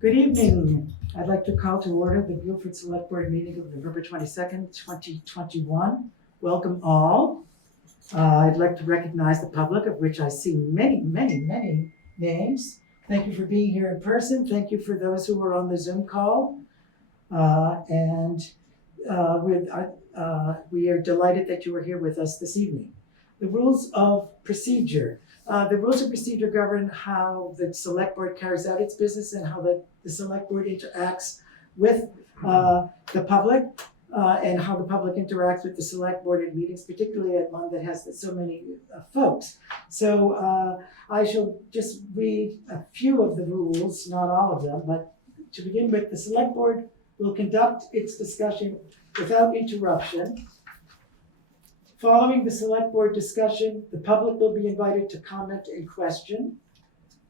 Good evening. I'd like to call to order the Guilford Selectboard meeting of November 22nd, 2021. Welcome all. I'd like to recognize the public, of which I see many names. Thank you for being here in person. Thank you for those who are on the Zoom call. We are delighted that you are here with us this evening. The rules of procedure. The rules of procedure govern how the select board carries out its business and how the select board interacts with the public and how the public interacts with the select board in meetings, particularly at one that has so many folks. So I shall just read a few of the rules, not all of them, but to begin with, the select board will conduct its discussion without interruption. Following the select board discussion, the public will be invited to comment and question.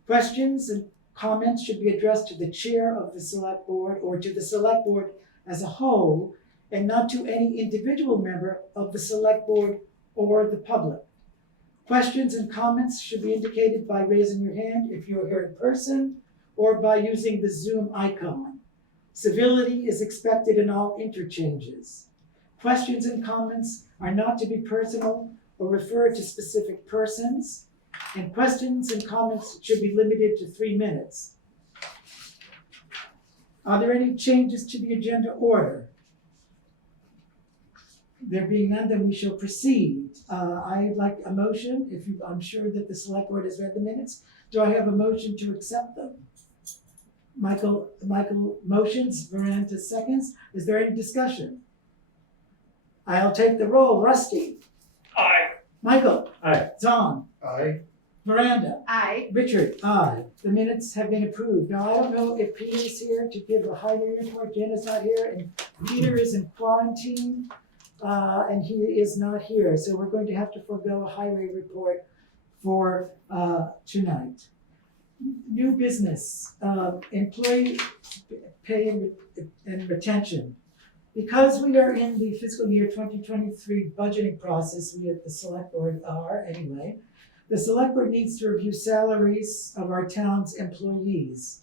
Questions and comments should be addressed to the chair of the select board or to the select board as a whole, and not to any individual member of the select board or the public. Questions and comments should be indicated by raising your hand if you're here in person or by using the Zoom icon. Civility is expected in all interchanges. Questions and comments are not to be personal or refer to specific persons, and questions and comments should be limited to 3 minutes. Are there any changes to the agenda order? There being none, then we shall proceed. I'd like a motion, I'm sure that the select board has read the minutes. Do I have a motion to accept them? Michael motions, Miranda seconds. Is there any discussion? I'll take the roll. Rusty. Aye. Michael. Aye. John. Aye. Miranda. Aye. Richard. Aye. The minutes have been approved. Now, I don't know if Peter is here to give a highway report. Jen is not here, and Peter is in quarantine, and he is not here. So we're going to have to forego a highway report for tonight. New business, employee pay and retention. Because we are in the fiscal year 2023 budgeting process, we at the select board are anyway, the select board needs to review salaries of our town's employees.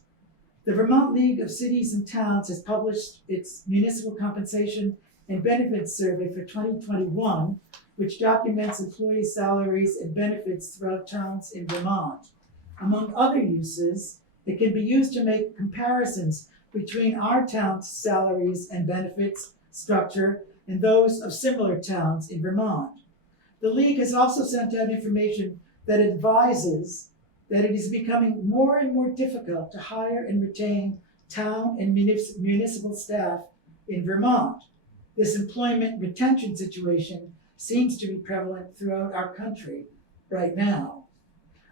The Vermont League of Cities and Towns has published its municipal compensation and benefits survey for 2021, which documents employee salaries and benefits throughout towns in Vermont. Among other uses, it can be used to make comparisons between our town's salaries and benefits structure and those of similar towns in Vermont. The League has also sent out information that advises that it is becoming more and more difficult to hire and retain town and municipal staff in Vermont. This employment retention situation seems to be prevalent throughout our country right now.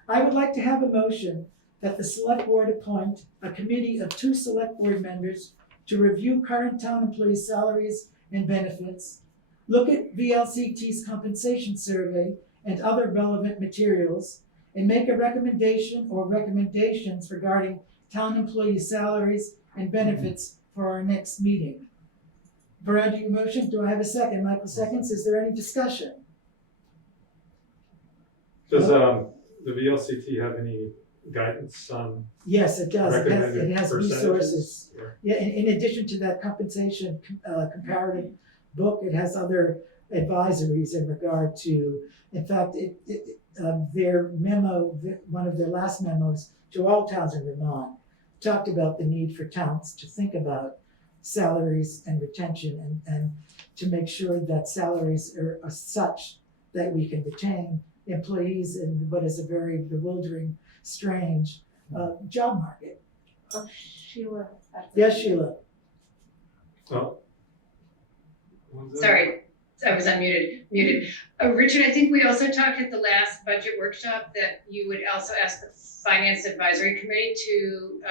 I would like to have a motion that the select board appoint a committee of 2 select board members to review current town employees' salaries and benefits, look at VLCT's compensation survey and other relevant materials, and make a recommendation or recommendations regarding town employee salaries and benefits for our next meeting. Veronica, your motion, do I have a second? Michael seconds. Is there any discussion? Does the VLCT have any guidance on? Yes, it does. It has percentages? resources. Or- Yeah, in addition to that compensation comparative book, it has other advisories in regard to, in fact, their memo, one of their last memos to all towns in Vermont, talked about the need for towns to think about salaries and retention and to make sure that salaries are such that we can retain employees in what is a very bewildering, strange job market. Oh, Sheila. Yes, Sheila. Oh. Sorry, I was unmuted, muted. Richard, I think we also talked at the last budget workshop that you would also ask the Finance Advisory Committee to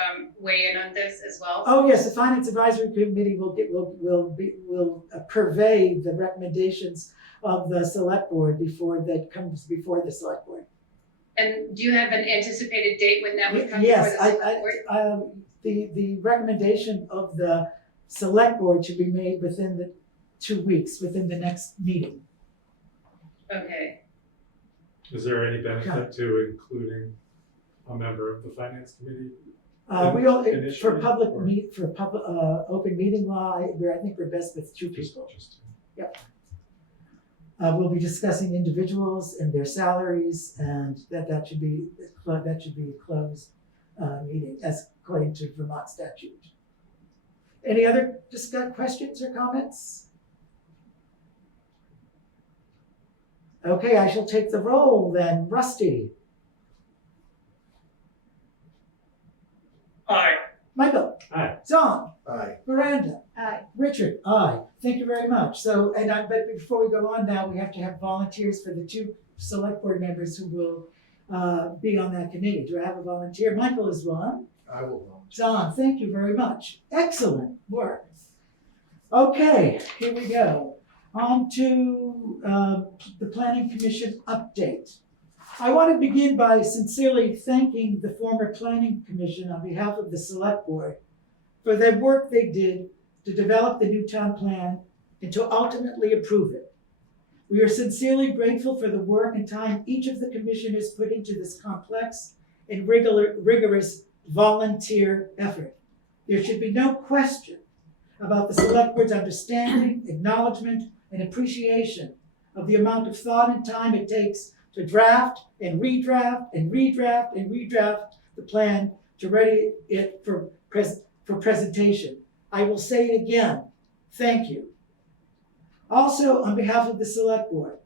weigh in on this as well. Oh, yes, the Finance Advisory Committee will purvey the recommendations of the select board before that comes before the select board. And do you have an anticipated date when that would come Yes, before the select board? the recommendation of the select board should be made within the 2 weeks, within the next meeting. Okay, Is there any benefit to including a member of the finance committee We all, for Initially, public or- open meeting law, I think we're best with two people. Just- We'll be discussing individuals and their salaries, and that should be a closed meeting as according to Vermont statute. Any other questions or comments? Okay, I shall take the roll then. Rusty, Aye. Michael, Aye. John, Aye. Miranda, Aye. Richard, aye. Thank you very much. So, but before we go on now, we have to have volunteers for the two select board members who will be on that committee. Do I have a volunteer? Michael is one. I will volunteer. John, thank you very much. Excellent work. Okay, here we go. On to the Planning Commission update. I want to begin by sincerely thanking the former Planning Commission on behalf of the Select Board for their work they did to develop the new town plan and to ultimately approve it. We are sincerely grateful for the work and time each of the commissioners put into this complex and rigorous volunteer effort. There should be no question about the Select Board's understanding, acknowledgement, and appreciation of the amount of thought and time it takes to draft and redraft and redraft and redraft the plan to ready it for presentation. I will say it again, thank you. Also, on behalf of the Select Board,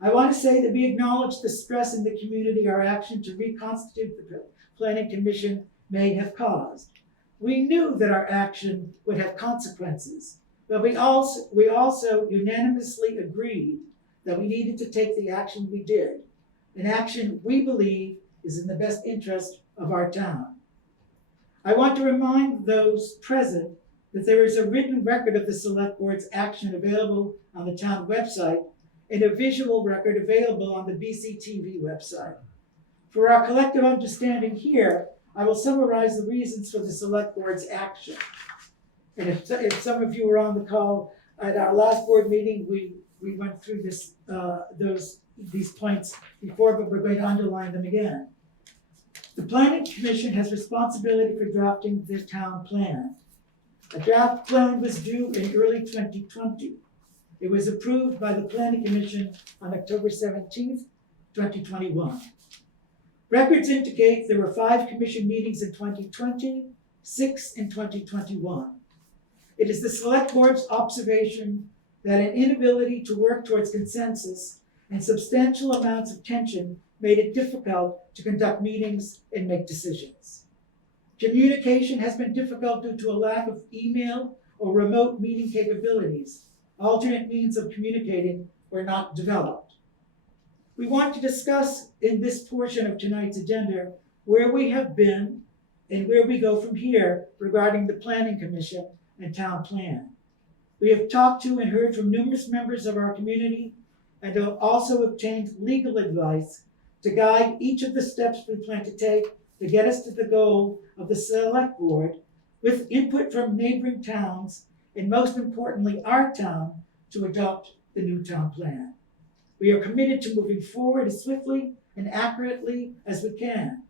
I want to say that we acknowledge the stress in the community our action to reconstitute the Planning Commission may have caused. We knew that our action would have consequences, but we also unanimously agreed that we needed to take the action we did, an action we believe is in the best interest of our town. I want to remind those present that there is a written record of the Select Board's action available on the town website and a visual record available on the BCTV website. For our collective understanding here, I will summarize the reasons for the Select Board's action. And if some of you were on the call at our last board meeting, we went through these points before, but we're going to underline them again. The Planning Commission has responsibility for drafting the town plan. A draft plan was due in early 2020. It was approved by the Planning Commission on October 17th, 2021. Records indicate there were 5 commission meetings in 2020, 6 in 2021. It is the Select Board's observation that an inability to work towards consensus and substantial amounts of tension made it difficult to conduct meetings and make decisions. Communication has been difficult due to a lack of email or remote meeting capabilities. Alternate means of communicating were not developed. We want to discuss in this portion of tonight's agenda where we have been and where we go from here regarding the Planning Commission and town plan. We have talked to and heard from numerous members of our community and have also obtained legal advice to guide each of the steps we plan to take to get us to the goal of the Select Board with input from neighboring towns and most importantly, our town to adopt the new town plan. We are committed to moving forward as swiftly and accurately as we can.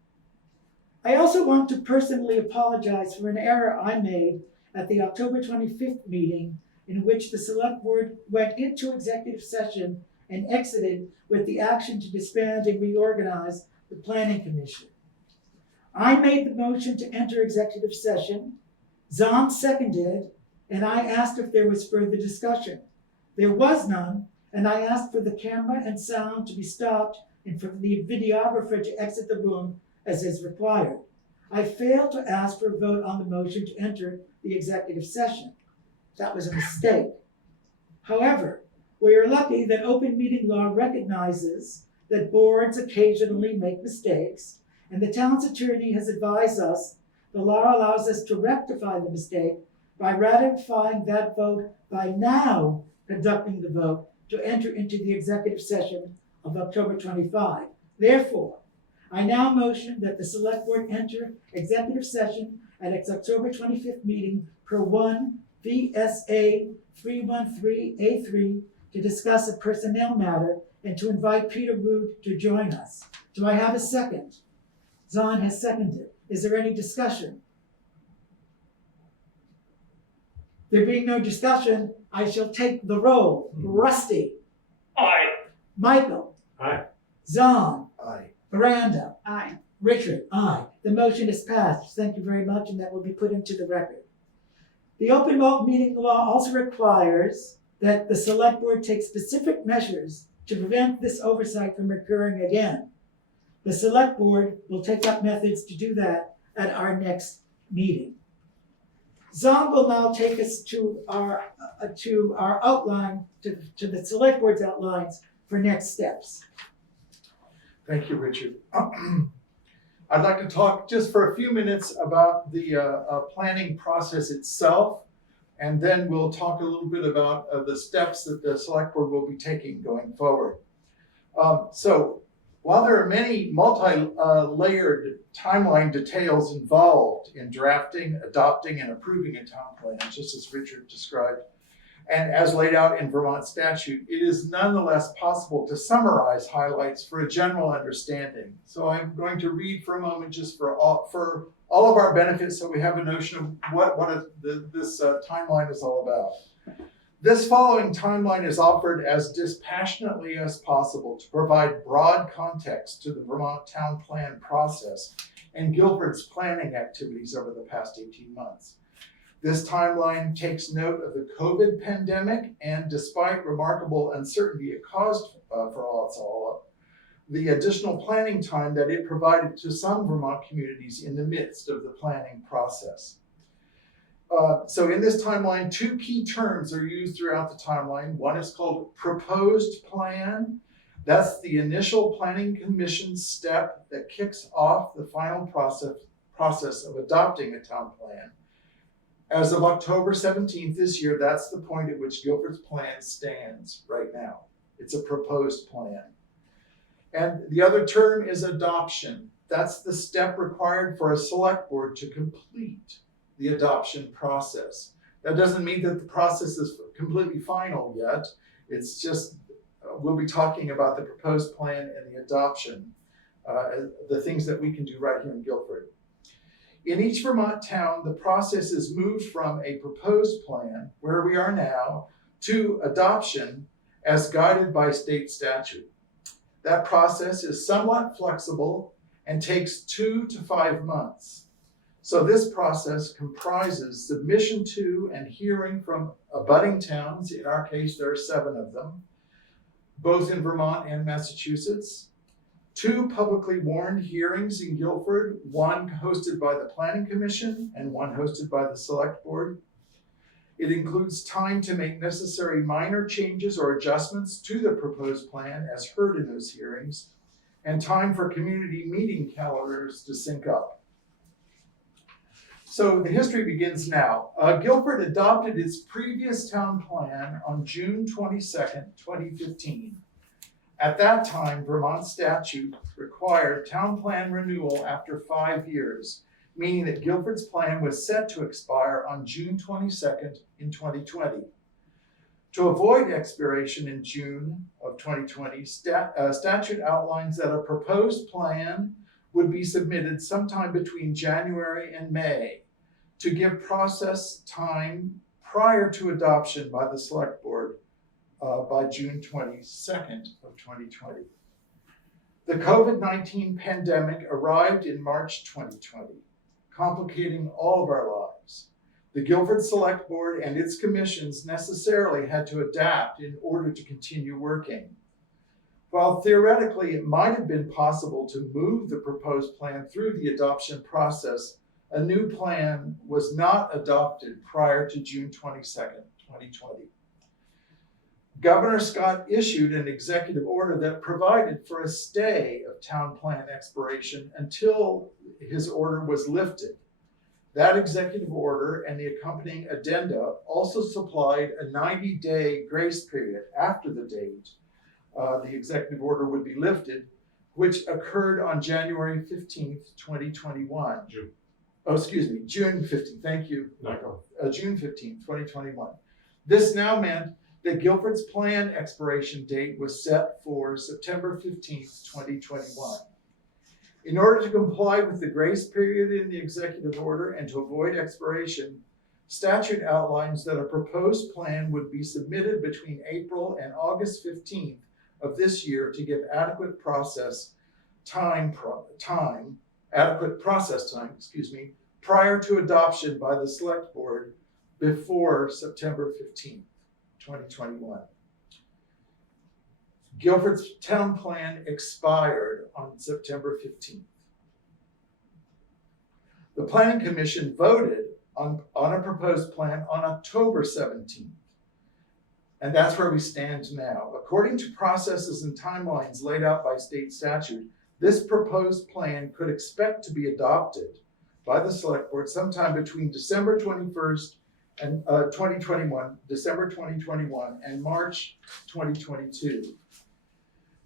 I also want to personally apologize for an error I made at the October 25th meeting in which the Select Board went into executive session and exited with the action to disband and reorganize the Planning Commission. I made the motion to enter executive session, Zahn seconded, and I asked if there was further discussion. There was none, and I asked for the camera and sound to be stopped and for the videographer to exit the room as is required. I failed to ask for a vote on the motion to enter the executive session. That was a mistake. However, we are lucky that open meeting law recognizes that boards occasionally make mistakes, and the town's attorney has advised us the law allows us to rectify the mistake by ratifying that vote by now conducting the vote to enter into the executive session of October 25. Therefore, I now motion that the Select Board enter executive session at its October 25th meeting per 1 VSA 313A3 to discuss a personnel matter and to invite Peter Rood to join us. Do I have a second? Zahn has seconded. Is there any discussion? There being no discussion, I shall take the roll. Rusty. Aye. Michael. Aye. Zon. Aye. Miranda. Aye. Richard. Aye. The motion is passed. Thank you very much, and that will be put into the record. The open meeting law also requires that the select board take specific measures to prevent this oversight from occurring again. The select board will take up methods to do that at our next meeting. Zon will now take us to our outline, to the select board's outlines for next steps. Thank you, Richard. I'd like to talk just for a few minutes about the planning process itself, and then we'll talk a little bit about the steps that the select board will be taking going forward. So while there are many multi-layered timeline details involved in drafting, adopting, and approving a town plan, just as Richard described, and as laid out in Vermont statute, it is nonetheless possible to summarize highlights for a general understanding. So I'm going to read for a moment just for all of our benefits, so we have a notion of what this timeline is all about. This following timeline is offered as dispassionately as possible to provide broad context to the Vermont town plan process and Guilford's planning activities over the past 18 months. This timeline takes note of the COVID pandemic, and despite remarkable uncertainty it caused for us all, the additional planning time that it provided to some Vermont communities in the midst of the planning process. So in this timeline, two key terms are used throughout the timeline. One is called proposed plan. That's the initial planning commission step that kicks off the final process of adopting a town plan. As of October 17th this year, that's the point at which Guilford's plan stands right now. It's a proposed plan. And the other term is adoption. That's the step required for a select board to complete the adoption process. That doesn't mean that the process is completely final yet. It's just, we'll be talking about the proposed plan and the adoption, the things that we can do right here in Guilford. In each Vermont town, the process is moved from a proposed plan, where we are now, to adoption as guided by state statute. That process is somewhat flexible and takes 2 to 5 months. So this process comprises submission to and hearing from abutting towns. In our case, there are 7 of them, both in Vermont and Massachusetts. 2 publicly warned hearings in Guilford, one hosted by the Planning Commission and one hosted by the Select Board. It includes time to make necessary minor changes or adjustments to the proposed plan as heard in those hearings, and time for community meeting calendars to sync up. So the history begins now. Guilford adopted its previous town plan on June 22nd, 2015. At that time, Vermont statute required town plan renewal after 5 years, meaning that Guilford's plan was set to expire on June 22nd in 2020. To avoid expiration in June of 2020, statute outlines that a proposed plan would be submitted sometime between January and May to give process time prior to adoption by the Select Board by June 22nd of 2020. The COVID-19 pandemic arrived in March 2020, complicating all of our lives. The Guilford Select Board and its commissions necessarily had to adapt in order to continue working. While theoretically it might have been possible to move the proposed plan through the adoption process, a new plan was not adopted prior to June 22nd, 2020. Governor Scott issued an executive order that provided for a stay of town plan expiration until his order was lifted. That executive order and the accompanying addenda also supplied a 90-day grace period after the date the executive order would be lifted, which occurred on January 15th, 2021. June. Oh, excuse me, June 15th, thank you. Michael. June 15th, 2021. This now meant that Guilford's plan expiration date was set for September 15th, 2021. In order to comply with the grace period in the executive order and to avoid expiration, Statute outlines that a proposed plan would be submitted between April and August 15th of this year to give adequate process time, prior to adoption by the Select Board before September 15th, 2021. Guilford's town plan expired on September 15th. The Planning Commission voted on a proposed plan on October 17th. And that's where we stand now. According to processes and timelines laid out by state statute, this proposed plan could expect to be adopted by the Select Board sometime between December 21st and 2021, December 2021 and March 2022.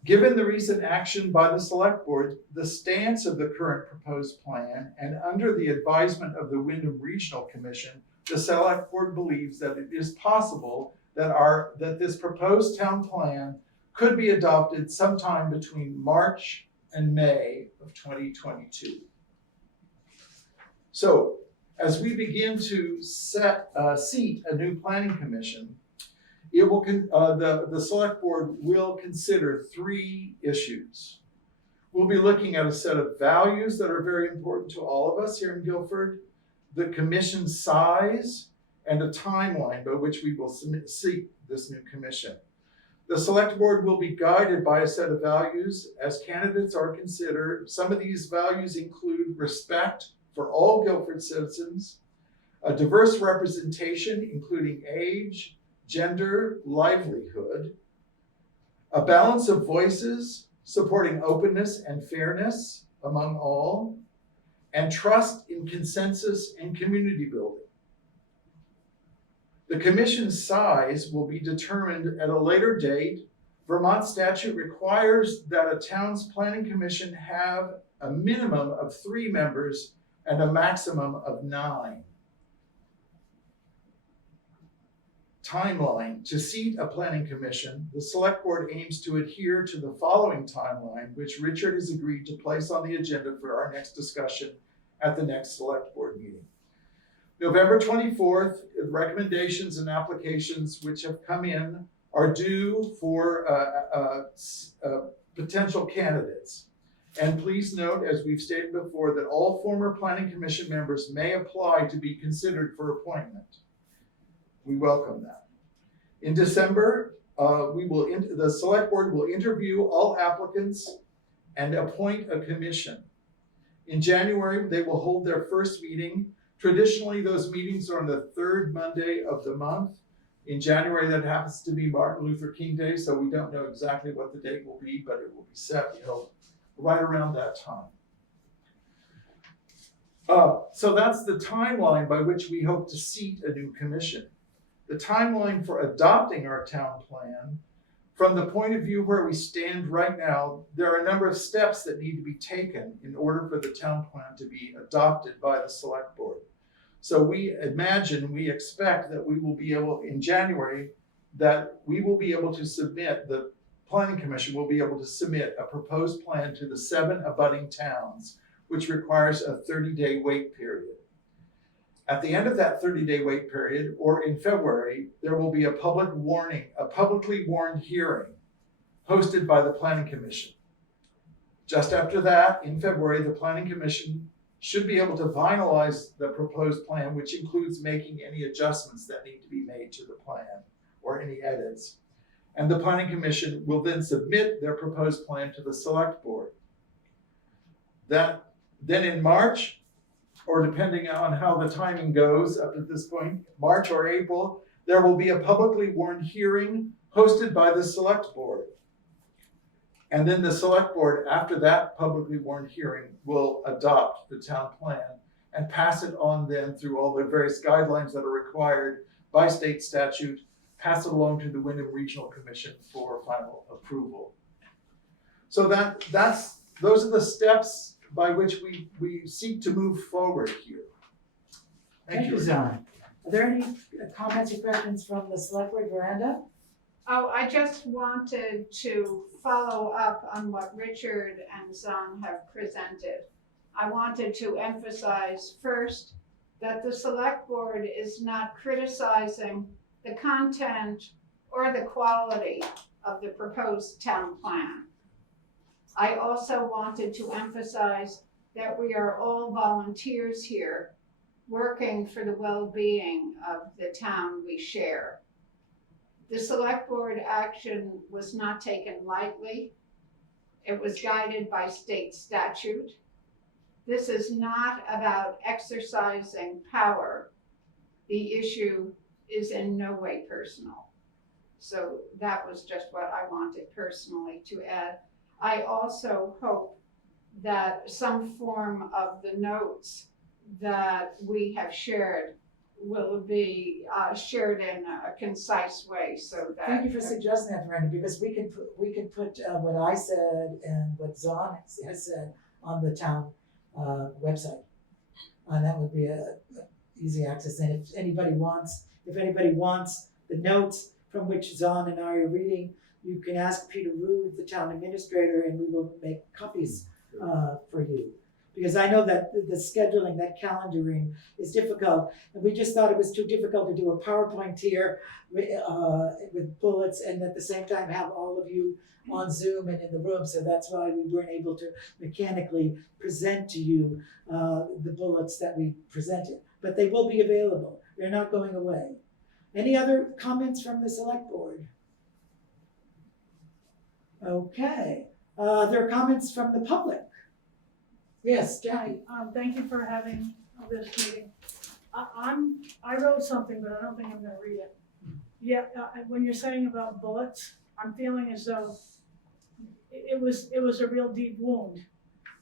Given the recent action by the Select Board, the stance of the current proposed plan, and under the advisement of the Wyndham Regional Commission, the Select Board believes that it is possible that this proposed town plan could be adopted sometime between March and May of 2022. So, as we begin to seat a new planning commission, it will the Select Board will consider 3 issues. We'll be looking at a set of values that are very important to all of us here in Guilford, the commission size, and a timeline by which we will seat this new commission. The Select Board will be guided by a set of values as candidates are considered. Some of these values include respect for all Guilford citizens, a diverse representation including age, gender, livelihood, a balance of voices supporting openness and fairness among all, and trust in consensus and community building. The commission's size will be determined at a later date. Vermont statute requires that a town's planning commission have a minimum of 3 members and a maximum of 9. Timeline. To seat a planning commission, the Select Board aims to adhere to the following timeline, which Richard has agreed to place on the agenda for our next discussion at the next Select Board meeting. November 24th, recommendations and applications which have come in are due for potential candidates. And please note, as we've stated before, that all former planning commission members may apply to be considered for appointment. We welcome that. In December, the Select Board will interview all applicants and appoint a commission. In January, they will hold their first meeting. Traditionally, those meetings are on the 3rd Monday of the month. In January, that happens to be Martin Luther King Day, so we don't know exactly what the date will be, but it will be set, right around that time. So that's the timeline by which we hope to seat a new commission. The timeline for adopting our town plan, from the point of view where we stand right now, there are a number of steps that need to be taken in order for the town plan to be adopted by the Select Board. So we expect that we will be able, in January, that we will be able to submit, the Planning Commission will be able to submit a proposed plan to the 7 abutting towns, which requires a 30-day wait period. At the end of that 30-day wait period, or in February, there will be a publicly warned hearing hosted by the Planning Commission. Just after that, in February, the Planning Commission should be able to finalize the proposed plan, which includes making any adjustments that need to be made to the plan or any edits. And the Planning Commission will then submit their proposed plan to the Select Board. Then in March, or depending on how the timing goes up to this point, March or April, there will be a publicly warned hearing hosted by the Select Board. And then the Select Board, after that publicly warned hearing, will adopt the town plan and pass it on then through all the various guidelines that are required by state statute, pass it along to the Wyndham Regional Commission for final approval. So those are the steps by which we seek to move forward here. Thank you, Zon. Are there any comments or questions from the Select Board veranda? Oh, I just wanted to follow up on what Richard and Zon have presented. I wanted to emphasize first that the select board is not criticizing the content or the quality of the proposed town plan. I also wanted to emphasize that we are all volunteers here, working for the well-being of the town we share. The select board action was not taken lightly. It was guided by state statute. This is not about exercising power. The issue is in no way personal. So that was just what I wanted personally to add. I also hope that some form of the notes that we have shared will be shared in a concise way so that. Thank you for suggesting that, Miranda, because we can put what I said and what Zahn has said on the town website. And that would be a easy access. And if anybody wants the notes from which Zahn and I are reading, you can ask Peter Rude, the town administrator, and we will make copies for you. Because I know that the scheduling, that calendaring is difficult, and we just thought it was too difficult to do a PowerPoint here with bullets and at the same time have all of you on Zoom and in the room. So that's why we weren't able to mechanically present to you the bullets that we presented. But they will be available. They're not going away. Any other comments from the select board? Okay. There are comments from the public. Yes, Jackie. Thank you for having this meeting. I wrote something, but I don't think I'm gonna read it. Yeah, when you're saying about bullets, I'm feeling as though it was a real deep wound,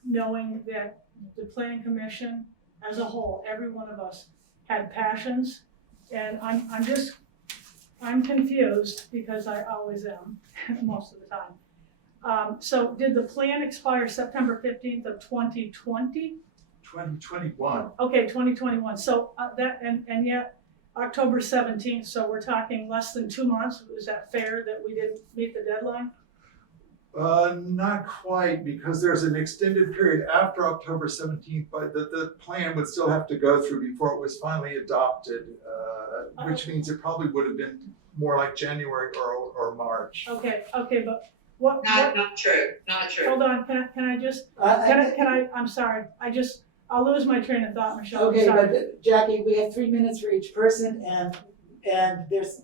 knowing that the planning commission as a whole, every one of us had passions, and I'm confused because I always am most of the time. So did the plan expire September 15th of 2020? 2021. Okay, 2021. So and yet October 17th, so we're talking less than 2 months. Is that fair that we didn't meet the deadline? Not quite, because there's an extended period after October 17th, but the plan would still have to go through before it was finally adopted, which means it probably would have been more like January or March. Okay, but what? Not true. Hold on, can I just, I'm sorry, I'll lose my train of thought, Michelle, I'm Okay, sorry. but Jackie, we have 3 minutes for each person, and there's,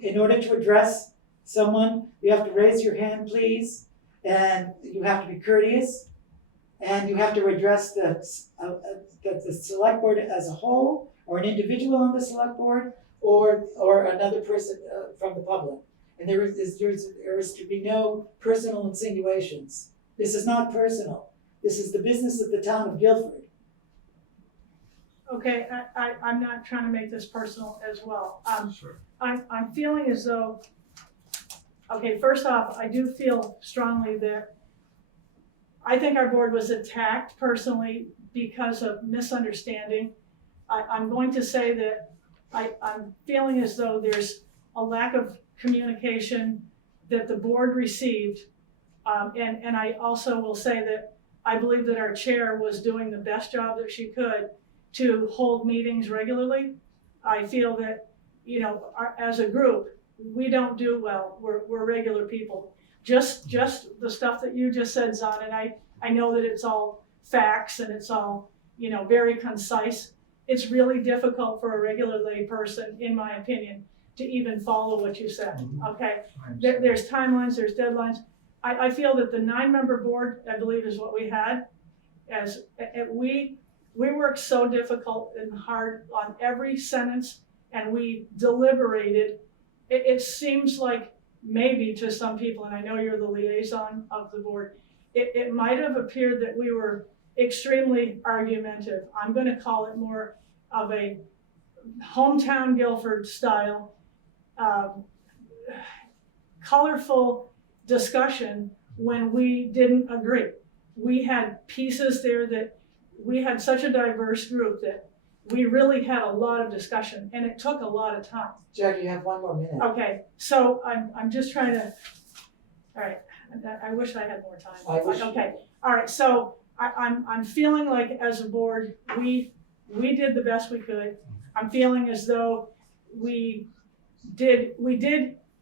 in order to address someone, you have to raise your hand, please, and you have to be courteous, and you have to address the select board as a whole, or an individual on the select board, or another person from the public. And there is to be no personal insinuations. This is not personal. This is the business of the town of Guilford. Okay, I'm not trying to make this personal as well. Sure. I'm feeling as though, okay, first off, I do feel strongly that I think our board was attacked personally because of misunderstanding. I'm going to say that I'm feeling as though there's a lack of communication that the board received. And I also will say that I believe that our chair was doing the best job that she could to hold meetings regularly. I feel that, as a group, we don't do well. We're regular people. Just the stuff that you just said, Zahn, and I know that it's all facts and it's all, very concise. It's really difficult for a regular lay person, in my opinion, to even follow what you said, okay? There's timelines, there's deadlines. I feel that the 9-member board, I believe, is what we had. We worked so difficult and hard on every sentence, and we deliberated. It seems like maybe to some people, and I know you're the liaison of the board, it might have appeared that we were extremely argumentative. I'm gonna call it more of a hometown Guilford style, colorful discussion when we didn't agree. We had pieces there that we had such a diverse group that we really had a lot of discussion, and it took a lot of time. Jackie, you have 1 more minute. Okay, so I'm just trying to, all right, I wish I had more time. I wish- Okay, all right, so I'm feeling like as a board, we we did the best we could. I'm feeling as though we did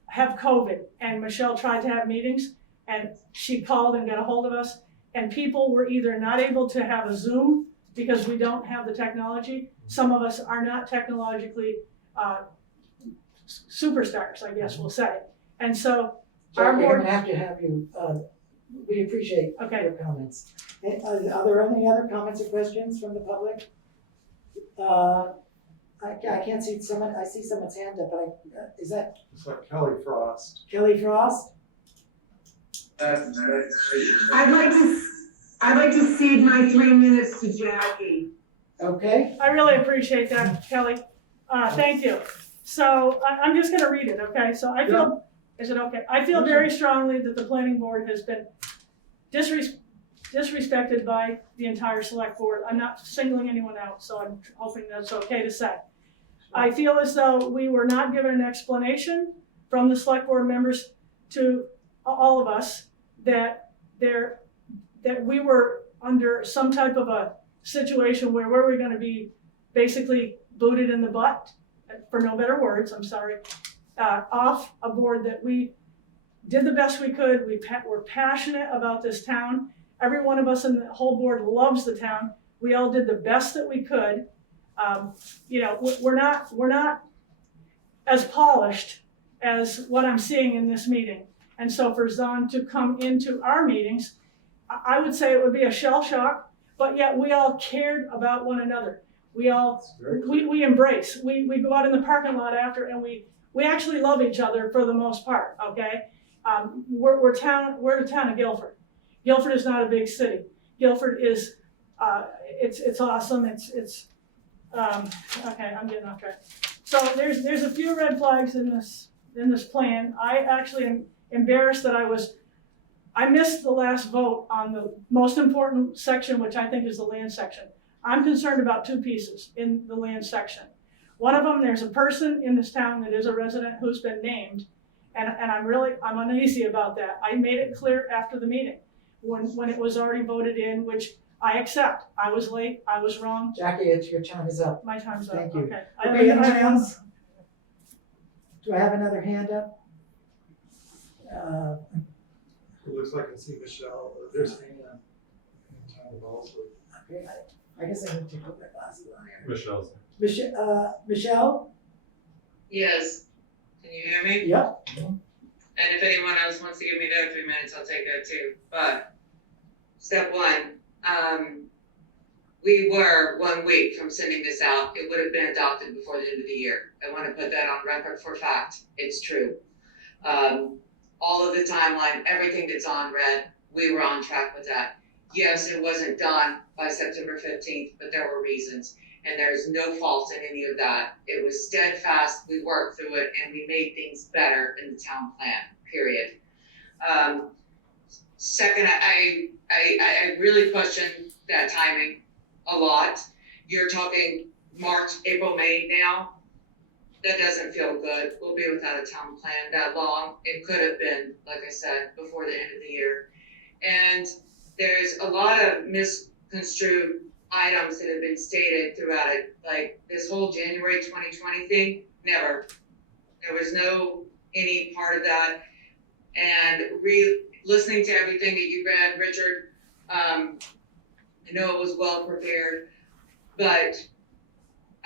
have COVID, and Michelle tried to have meetings, and she called and got a hold of us, and people were either not able to have a Zoom because we don't have the technology. Some of us are not technologically superstars, I guess we'll say. And so our Jackie, I'm board, gonna have to have you, we appreciate okay, your comments. Are there any other comments or questions from the public? I can't see someone, I see someone's hand up, but is that It's like Kelly Frost. Kelly Frost? I'd like to cede my 3 minutes to Jackie. Okay, I really appreciate that, Kelly. Thank you. So I'm just gonna read it, okay? So I feel, is it okay? I feel very strongly that the planning board has been disrespected by the entire select board. I'm not singling anyone out, so I'm hoping that's okay to say. I feel as though we were not given an explanation from the select board members to all of us that we were under some type of a situation where we're gonna be basically booted in the butt, for no better words, I'm sorry, off a board that we did the best we could. We're passionate about this town. Every one of us in the whole board loves the town. We all did the best that we could. We're not as polished as what I'm seeing in this meeting. And so for Zahn to come into our meetings, I would say it would be a shell shock, but yet we all cared about one another. We embrace. We go out in the parking lot after, and we actually love each other for the most part, okay? We're the town of Guilford. Guilford is not a big city. Guilford is, it's awesome. Okay, I'm getting off track. So there's a few red flags in this plan. I actually am embarrassed that I missed the last vote on the most important section, which I think is the land section. I'm concerned about two pieces in the land section. One of them, there's a person in this town that is a resident who's been named, and I'm uneasy about that. I made it clear after the meeting when it was already voted in, which I accept. I was late, I was wrong, Jackie, your time is up. my time's up, Thank you. okay. Okay, anyone else? Do I have another hand up? It looks like I see Michelle, there's Anna. Also. Okay, I guess I need to put my glasses on here. Michelle's. Michelle? Yes. Can you hear me? Yep. And if anyone else wants to give me their 3 minutes, I'll take that too. But step one, we were 1 week from sending this out. It would have been adopted before the end of the year. I want to put that on record for fact. It's true. All of the timeline, everything that's on red, we were on track with that. Yes, it wasn't done by September 15th, but there were reasons. And there's no fault in any of that. It was steadfast, we worked through it, and we made things better in the town plan, period. Second, I really question that timing a lot. You're talking March, April, May now. That doesn't feel good. We'll be without a town plan that long. It could have been, like I said, before the end of the year. And there's a lot of misconstrued items that have been stated throughout it, like this whole January 2020 thing, never. There was no any part of that. And listening to everything that you read, Richard, I know it was well prepared, but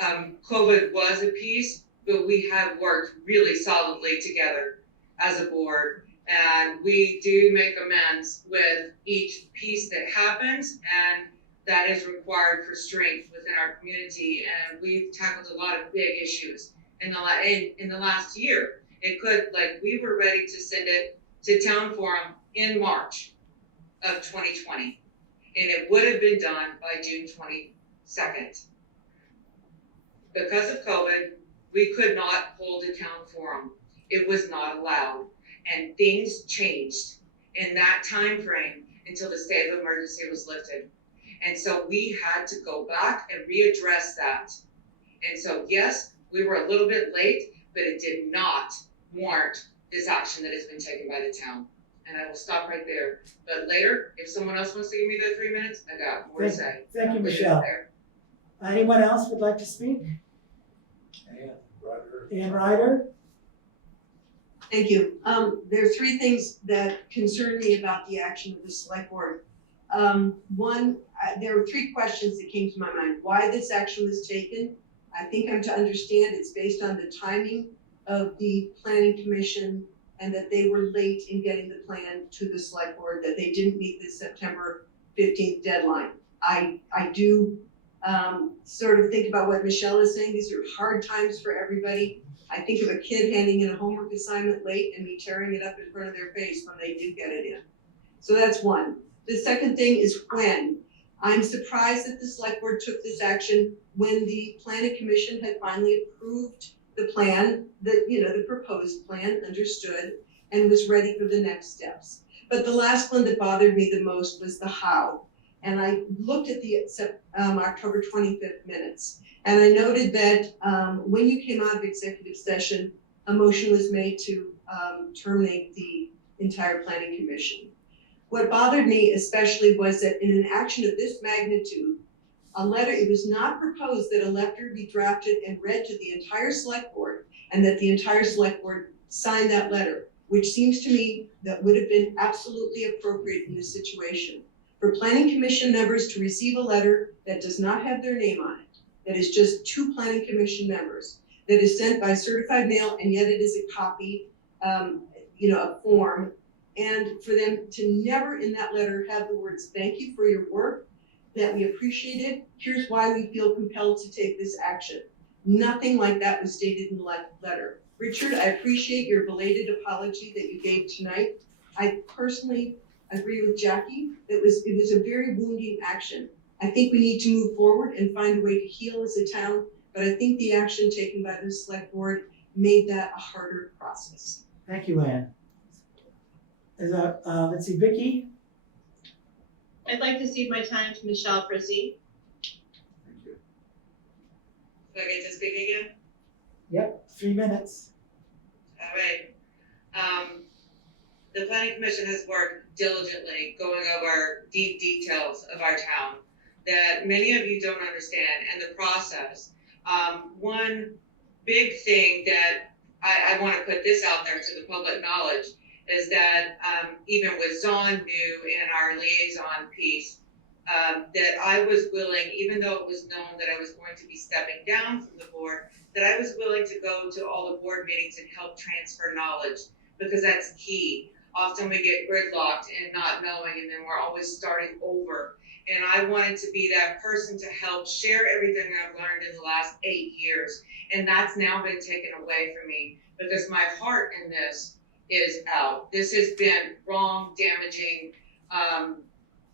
COVID was a piece, but we have worked really solidly together as a board. And we do make amends with each piece that happens, and that is required for strength within our community. And we've tackled a lot of big issues in the last year. It could, like, we were ready to send it to town forum in March of 2020, and it would have been done by June 22nd. Because of COVID, we could not hold a town forum. It was not allowed. And things changed in that time frame until the state of emergency was lifted. And so we had to go back and readdress that. And so yes, we were a little bit late, but it did not warrant this action that has been taken by the town. And I will stop right there. But later, if someone else wants to give me their 3 minutes, I got more to say. Thank you, Michelle. Anyone else would like to speak? Ann Ryder? Thank you. There are three things that concern me about the action of the select board. One, there were three questions that came to my mind. Why this action was taken? I think I'm to understand it's based on the timing of the planning commission and that they were late in getting the plan to the select board, that they didn't meet the September 15th deadline. I do sort of think about what Michelle is saying. These are hard times for everybody. I think of a kid handing in a homework assignment late and me tearing it up in front of their face when they do get it in. So that's one. The second thing is when. I'm surprised that the select board took this action when the planning commission had finally approved the plan, the proposed plan, understood, and was ready for the next steps. But the last one that bothered me the most was the how. And I looked at the October 25th minutes, and I noted that when you came out of executive session, a motion was made to terminate the entire planning commission. What bothered me especially was that in an action of this magnitude, it was not proposed that a letter be drafted and read to the entire select board and that the entire select board sign that letter, which seems to me that would have been absolutely appropriate in this situation. For planning commission members to receive a letter that does not have their name on it, that is just two planning commission members, that is sent by certified mail and yet it is a copy, a form, and for them to never in that letter have the words, "Thank you for your work, that we appreciate it, here's why we feel compelled to take this action." Nothing like that was stated in the letter. Richard, I appreciate your belated apology that you gave tonight. I personally agree with Jackie. It was a very wounding action. I think we need to move forward and find a way to heal as a town, but I think the action taken by the select board made that a harder process. Thank you, Ann. Let's see, Vicky? I'd like to cede my time to Michelle Frizzy. Do I get to speak again? Yep, 3 minutes. All right. The planning commission has worked diligently going over deep details of our town that many of you don't understand and the process. One big thing that I want to put this out there to the public knowledge is that even with Zahn new in our liaison piece, that I was willing, even though it was known that I was going to be stepping down from the board, that I was willing to go to all the board meetings and help transfer knowledge, because that's key. Often we get gridlocked and not knowing, and then we're always starting over. And I wanted to be that person to help share everything I've learned in the last 8 years. And that's now been taken away from me because my heart in this is out. This has been wrong, damaging.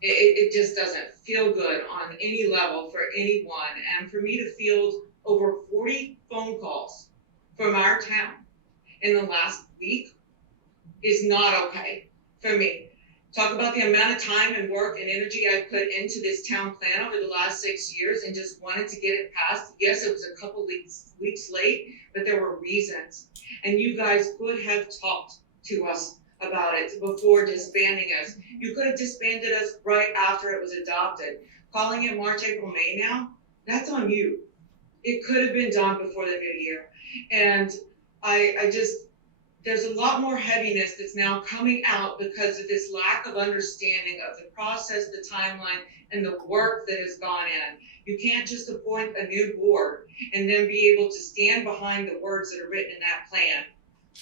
It just doesn't feel good on any level for anyone. And for me to field over 40 phone calls from our town in the last week is not okay for me. Talk about the amount of time and work and energy I put into this town plan over the last 6 years and just wanted to get it passed. Yes, it was a couple weeks late, but there were reasons. And you guys could have talked to us about it before disbanding us. You could have disbanded us right after it was adopted. Calling it March, April, May now, that's on you. It could have been done before the new year. And there's a lot more heaviness that's now coming out because of this lack of understanding of the process, the timeline, and the work that has gone in. You can't just appoint a new board and then be able to stand behind the words that are written in that plan.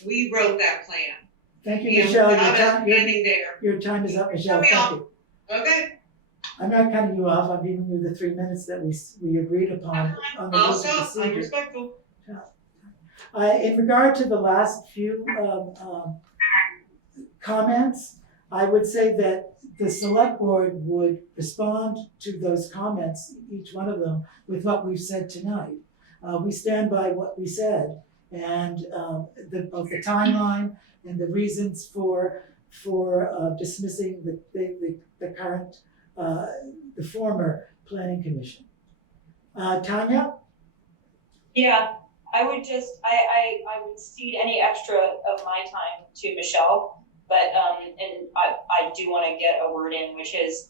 We wrote that plan. Thank you, Michelle. There. Your time is up, Michelle. Thank you. Okay. I'm not cutting you off. I'm giving you the 3 minutes that we agreed upon on the rules of Also, I'm procedure. respectful. In regard to the last few comments, I would say that the select board would respond to those comments, each one of them, with what we've said tonight. We stand by what we said, and both the timeline and the reasons for dismissing the current, the former planning commission. Tanya? Yeah. I would cede any extra of my time to Michelle, but and I do want to get a word in, which is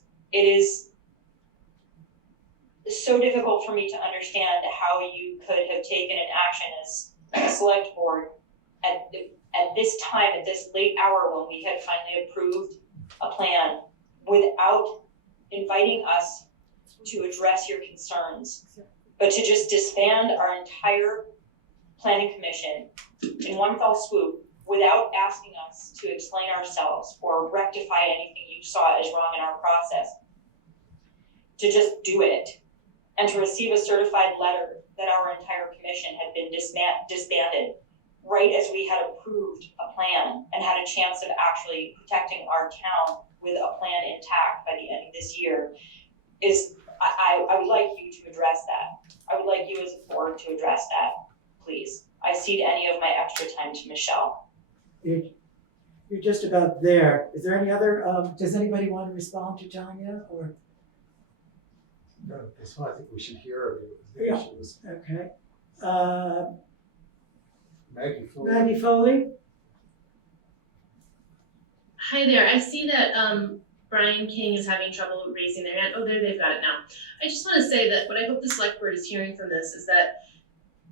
so difficult for me to understand how you could have taken an action as a select board at this time, at this late hour when we had finally approved a plan without inviting us to address your concerns, but to just disband our entire planning commission in one fell swoop without asking us to explain ourselves or rectify anything you saw as wrong in our process. To just do it and to receive a certified letter that our entire commission had been disbanded right as we had approved a plan and had a chance of actually protecting our town with a plan intact by the end of this year is, I would like you to address that. I would like you as a board to address that, please. I cede any of my extra time to Michelle. You're just about there. Is there any other, does anybody want to respond to Tanya or? No, this one, I think we should hear the Yeah. issues. Okay. Maggie Fuller. Maggie Foley? Hi there, I see that Brian King is having trouble raising their hand. Oh, there, they've got it now. I just want to say that what I hope the select board is hearing from this is that,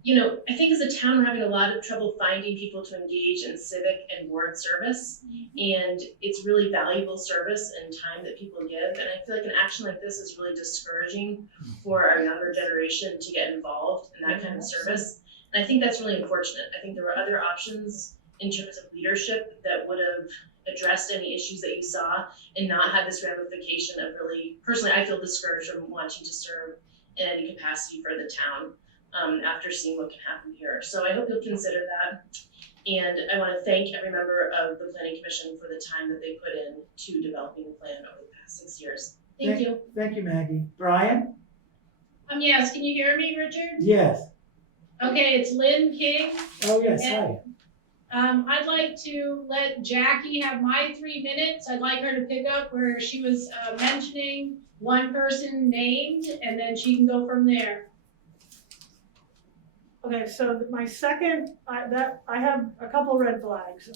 you know, I think as a town, we're having a lot of trouble finding people to engage in civic and board service. And it's really valuable service and time that people give. And I feel like an action like this is really discouraging for our younger generation to get involved in that kind of service. And I think that's really unfortunate. I think there were other options in terms of leadership that would have addressed any issues that you saw and not had this ramification of really, personally, I feel discouraged from wanting to serve in any capacity for the town after seeing what can happen here. So I hope you'll consider that. And I want to thank every member of the Planning Commission for the time that they put in to developing the plan over the past 6 years. Thank you. Thank you, Maggie. Brian? Yes, can you hear me, Richard? Yes. Okay, it's Lynn King. Oh, yes, hi. I'd like to let Jackie have my 3 minutes. I'd like her to pick up where she was mentioning one person named, and then she can go from there. Okay, so my second, I have a couple red flags.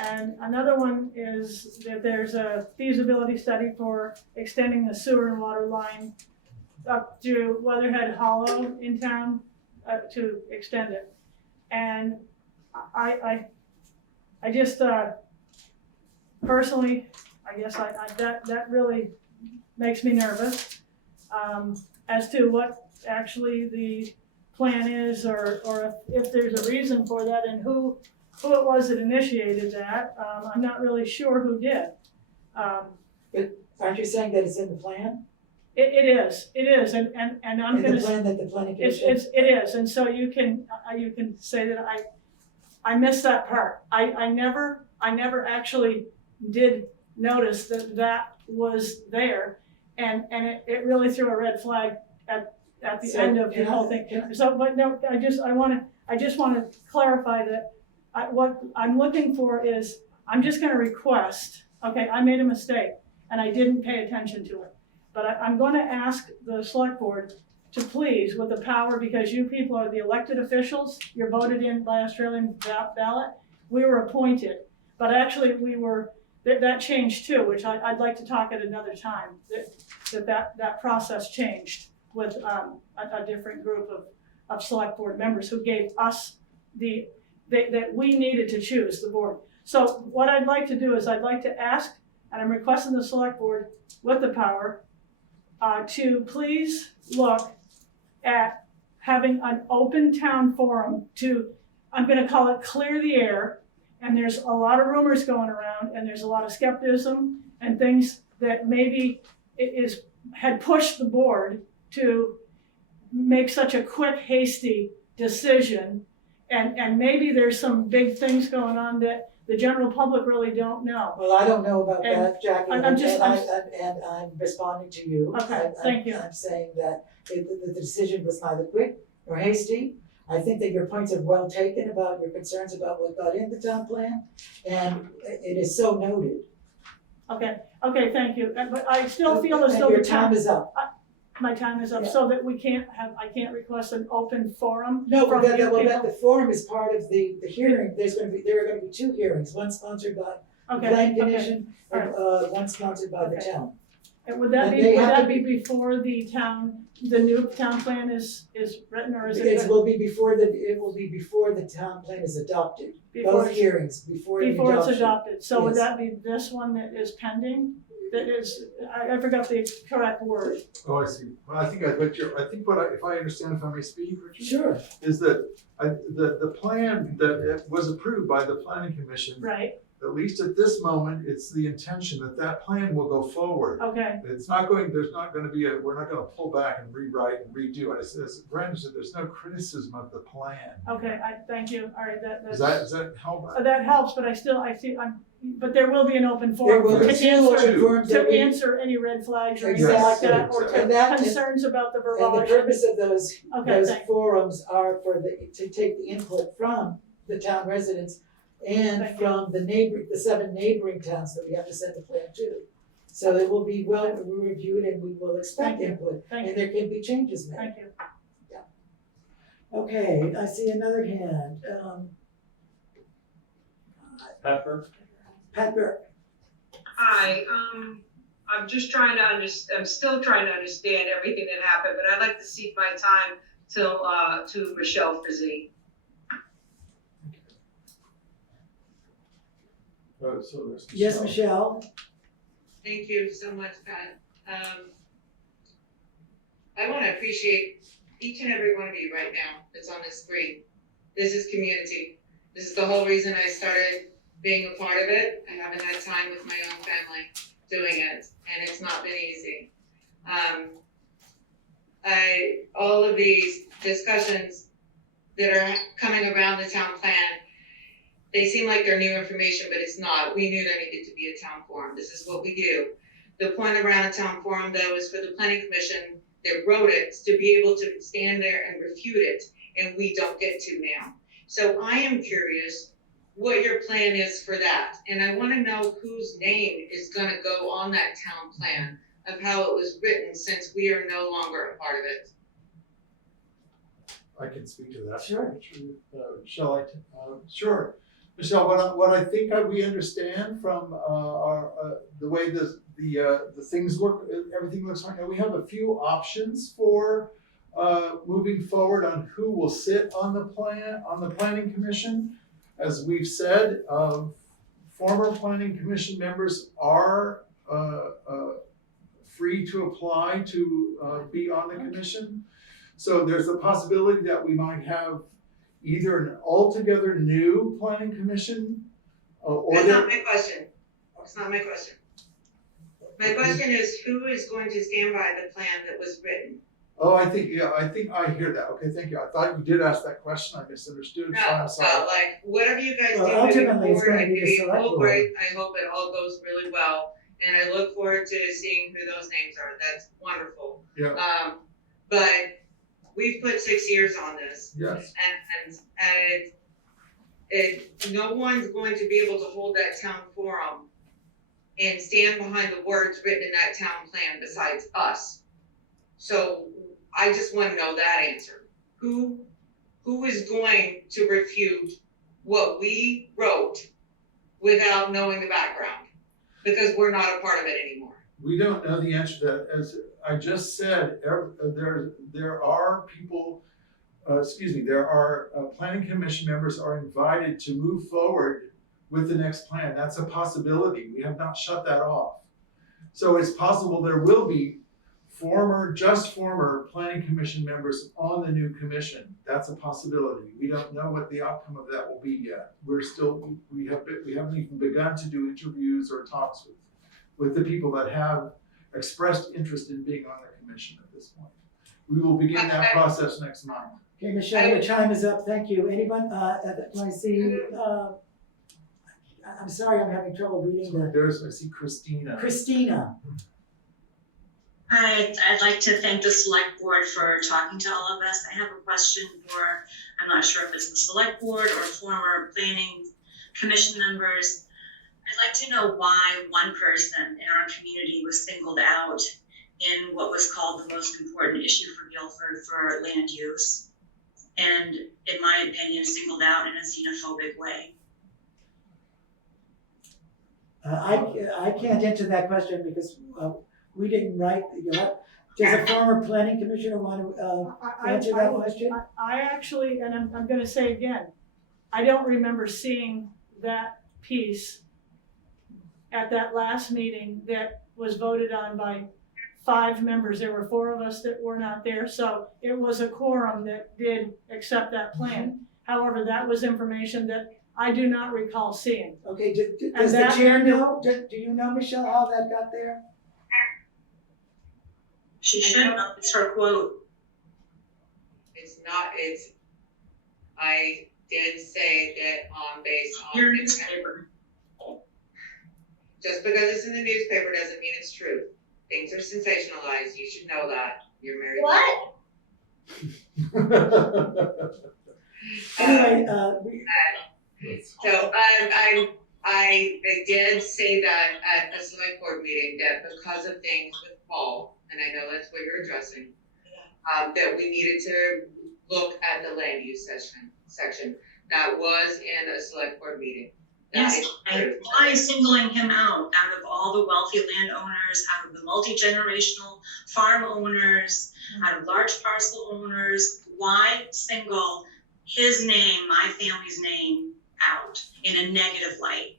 And another one is that there's a feasibility study for extending the sewer and water line up to Weatherhead Hollow in town, to extend it. And I just, personally, I guess that really makes me nervous, as to what actually the plan is, or if there's a reason for that, and who it was that initiated that. I'm not really sure who did. But aren't you saying that it's in the plan? It is, and I'm In gonna. the plan that the planning It commission? is, and so you can say that I missed that part. I never actually did notice that was there, and it really threw a red flag at the So, end of the whole thing. So, but no, I just wanna clarify that what I'm looking for is, I'm just gonna request, okay, I made a mistake and I didn't pay attention to it. But I'm gonna ask the select board to please, with the power, because you people are the elected officials, you're voted in by Australian ballot, we were appointed. But actually that changed too, which I'd like to talk at another time, that process changed with a different group of select board members who gave us that we needed to choose the board. So what I'd like to do is I'd like to ask, and I'm requesting the select board with the power, to please look at having an open town forum to, I'm gonna call it clear the air. And there's a lot of rumors going around, and there's a lot of skepticism and things that maybe had pushed the board to make such a quick, hasty decision. And maybe there's some big things going on that the general public really don't know. Well, I don't know about And that, Jackie, I'm I'm responding to you. Okay, thank you. I'm saying that the decision was neither quick nor hasty. I think that your points are well taken about your concerns about what got in the town plan, and it is so noted. Okay, thank you. But I still feel as And though your the time town, is up. my time is up, Yeah. so that I can't request an open forum. No, from but you that people. the forum is part of the hearing. There are gonna be 2 hearings, one sponsored by the Okay, planning okay. commission, and one sponsored by the Okay. town. And would that And be, they would have that to be before the new town plan is written, or is it? It will be before the town plan is adopted, Before both hearings, before the Before it's adoption. adopted, so would Yes. that be this one that is pending? That is, I forgot the correct word. Oh, I see. Well, I think if I understand, if I may speak, Richard, Sure, is that the plan that was approved by the planning commission, Right, at least at this moment, it's the intention that plan will go forward. okay, It's not going, there's not gonna be we're not gonna pull back and rewrite and redo it. As Brandon said, there's no criticism of the plan. okay, thank you, all right, Does that help? that helps, but I see, but there will be an open there forum will be to two answer, open forums, to there'll be- answer any red flags or anything like Exactly. that, or Exactly. And that- concerns about the and the verbiage. purpose of those Okay, thank you. forums are to take the input from the town residents and Thank you. from the 7 neighboring towns that we have to send the plan to. So it will be well reviewed and we will expect Thank you. input, Thank and you, there can be changes made. thank you. Okay, I see another hand, Pepper? Pat Burke. Hi, I'm just trying to I'm still trying to understand everything that happened, but I'd like to cede my time to Michelle Frizzy. So there's Yes, Michelle? Thank you so much, Pat. I want to appreciate each and every one of you right now that's on this screen. This is community. This is the whole reason I started being a part of it. I haven't had time with my own family doing it, and it's not been easy. All of these discussions that are coming around the town plan, they seem like they're new information, but it's not. We knew there needed to be a town forum. This is what we do. The point around a town forum, though, is for the planning commission that wrote it to be able to stand there and refute it, and we don't get to now. So I am curious what your plan is for that, and I want to know whose name is going to go on that town plan of how it was written, since we are no longer a part of it. I can speak to that. Sure. Shall I? Sure. Michelle, what I think we understand from the way the things look, everything looks right now, we have a few options for moving forward on who will sit on the planning commission. As we've said, former planning commission members are free to apply to be on the commission. So there's a possibility that we might have either an altogether new planning commission or That's not my question. That's not my question. My question is, who is going to stand by the plan that was written? Oh, I think I hear that. Okay, thank you. I thought you did ask that question. I misunderstood. So I'm sorry. Like, whatever you guys do Well, moving ultimately, it's forward, gonna I be the give you select full board. grade. I hope it all goes really well. And I look forward to seeing who those names are. That's wonderful. Yeah. But we've put 6 years on this, Yes. and no one's going to be able to hold that town forum and stand behind the words written in that town plan besides us. So I just want to know that answer. Who is going to refute what we wrote without knowing the background? Because we're not a part of it anymore. We don't know the answer to that. As I just said, there are people, there are planning commission members are invited to move forward with the next plan. That's a possibility. We have not shut that off. So it's possible there will be former planning commission members on the new commission. That's a possibility. We don't know what the outcome of that will be yet. We haven't even begun to do interviews or talks with the people that have expressed interest in being on the commission at this point. We will begin that process next month. Okay, Michelle, your time is up, thank you. Anyone, do I see, I'm sorry, I'm having trouble reading I see Christina. Christina. Hi, I'd like to thank the select board for talking to all of us. I have a question for, I'm not sure if it's the select board or former planning commission members. I'd like to know why one person in our community was singled out in what was called the most important issue for Guilford for land use. And in my opinion, singled out in a xenophobic way. I can't answer that question because we didn't write, does a former planning commissioner want to, answer that question? I actually, and I'm gonna say again, I don't remember seeing that piece at that last meeting that was voted on by 5 members. There were 4 of us that were not there, so it was a quorum that did accept that plan. However, that was information that I do not recall seeing. Okay, does the chair know, do you know, Michelle, how that got there? She should know, it's her quote. I did say that, based on. Your newspaper. Just because it's in the newspaper doesn't mean it's true. Things are sensationalized, you should know that, you're married. What? Anyway, So, I did say that at the select board meeting, that because of things with Paul, and I know that's what you're addressing, that we needed to look at the land use section. That was in a select board meeting. Yes, and why singling him out of all the wealthy landowners, out of the multi-generational farm owners, out of large parcel owners? Why single his name, my family's name, out in a negative light?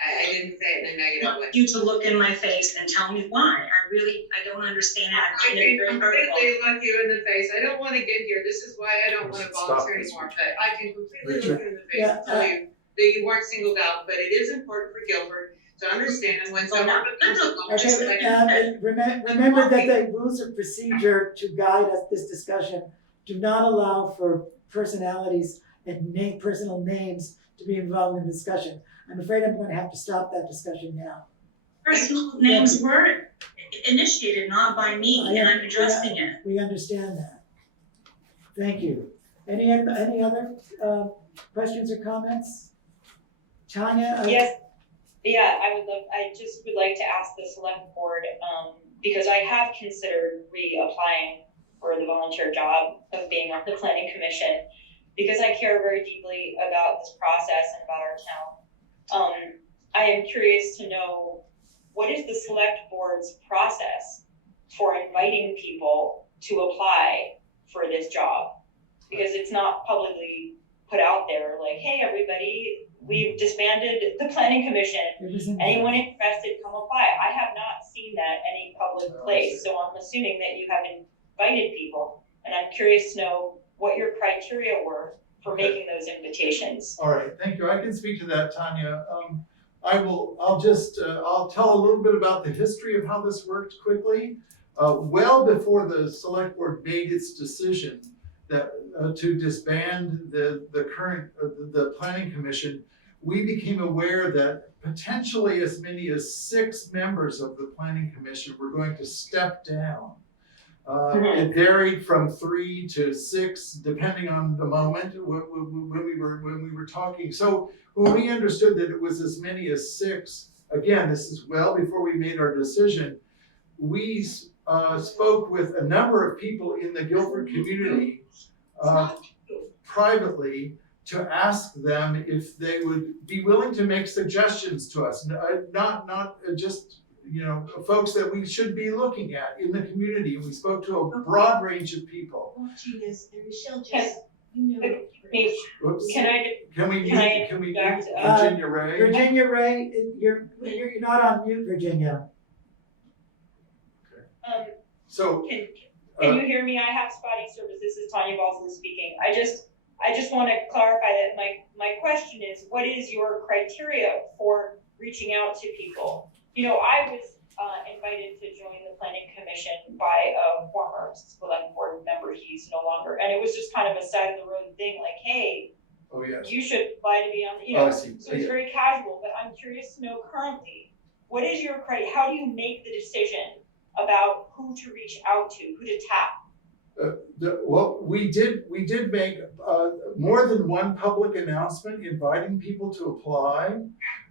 I didn't say it in a I negative way. want you to look in my face and tell me why. I don't understand it. I can completely look you in the face. I don't wanna get here. This is why I don't wanna volunteer anymore, but I can completely look you in the face and tell you that you weren't singled out, but it is important for Guilford to understand when someone becomes a okay, remember that the rules of procedure to guide us this discussion do not allow for personalities and personal names to be involved in the discussion. I'm afraid I'm going to have to stop that discussion now. Personal names were initiated not by me, and I'm addressing it. We understand that. Thank you. Any other questions or comments? Tanya? Yes, yeah, I just would like to ask the select board, because I have considered reapplying for the volunteer job of being on the planning commission, because I care very deeply about this process and about our town. I am curious to know, what is the select board's process for inviting people to apply for this job? Because it's not publicly put out there like, hey, everybody, we've disbanded the planning commission. Anyone interested, come apply. I have not seen that any public place, so I'm assuming that you have invited people. And I'm curious to know what your criteria were for making those invitations. All right, thank you. I can speak to that, Tanya. I'll tell a little bit about the history of how this worked quickly. Well before the select board made its decision that to disband the current the planning commission, we became aware that potentially as many as 6 members of the planning commission were going to step down. It varied from 3 to 6, depending on the moment when we were talking. So when we understood that it was as many as 6, again, this is well before we made our decision, we spoke with a number of people in the Guilford community privately to ask them if they would be willing to make suggestions to us, not just folks that we should be looking at in the community. And we spoke to a broad range of people. Michelle Whoops. Can we interject? Virginia Ray? Virginia Ray, you're not on mute, Virginia. So Can you hear me? I have spotty service. This is Tanya Balsley speaking. I just want to clarify that my question is, what is your criteria for reaching out to people? I was invited to join the planning commission by a former select board member. He's no longer, and it was just kind of a side of the road thing, like, hey, oh yes, you should apply to be on the, I see. So it's very casual. But I'm curious to know currently, what is your criteria? How do you make the decision about who to reach out to, who to tap? Well, we did make more than one public announcement inviting people to apply,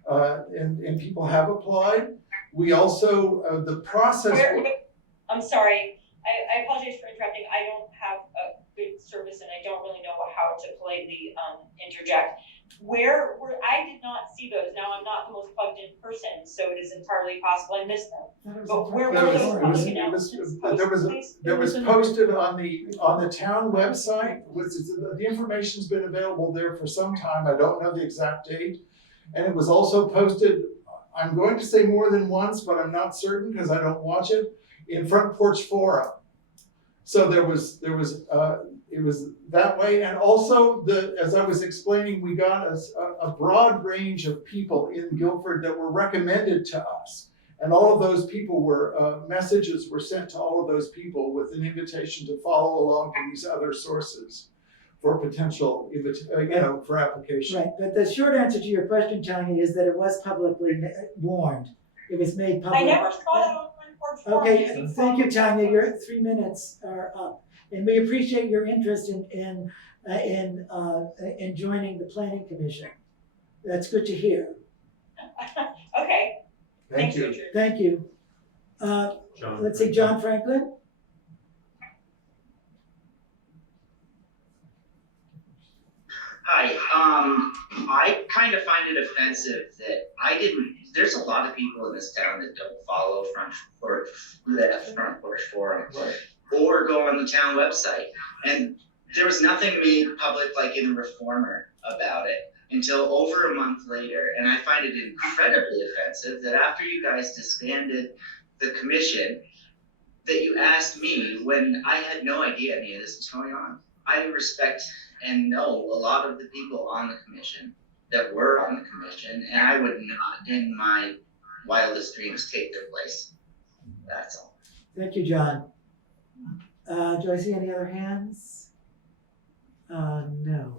and people have applied. We also, the process. I'm sorry, I apologize for interrupting. I don't have a good service and I don't really know how to politely interject. Where I did not see those. Now, I'm not the most plugged in person, so it is entirely possible I missed them. But where were those public announcements posted, please? There was posted on the town website, the information's been available there for some time, I don't know the exact date. And it was also posted, I'm going to say more than once, but I'm not certain because I don't watch it, in Front Porch Forum. So it was that way, and also as I was explaining, we got a broad range of people in Guilford that were recommended to us. And all of those people messages were sent to all of those people with an invitation to follow along to these other sources for potential, for application. Right, but the short answer to your question, Tanya, is that it was publicly warned. It was made public. I never saw that on Front Porch Forum. Okay, thank you, Tanya. Your 3 minutes are up. And we appreciate your interest in joining the Planning Commission. That's good to hear. Okay. Thank you. Richard. Thank you. Let's see, John Franklin? Hi, I kind of find it offensive that there's a lot of people in this town that don't follow Front Porch Forum. Right. Or go on the town website. And there was nothing made public like in the Reformer about it until over a month later. And I find it incredibly offensive that after you guys disbanded the commission, that you asked me when I had no idea any of this was going on. I respect and know a lot of the people on the commission that were on the commission, and I would not in my wildest dreams take their place. That's all. Thank you, John. Do I see any other hands? No.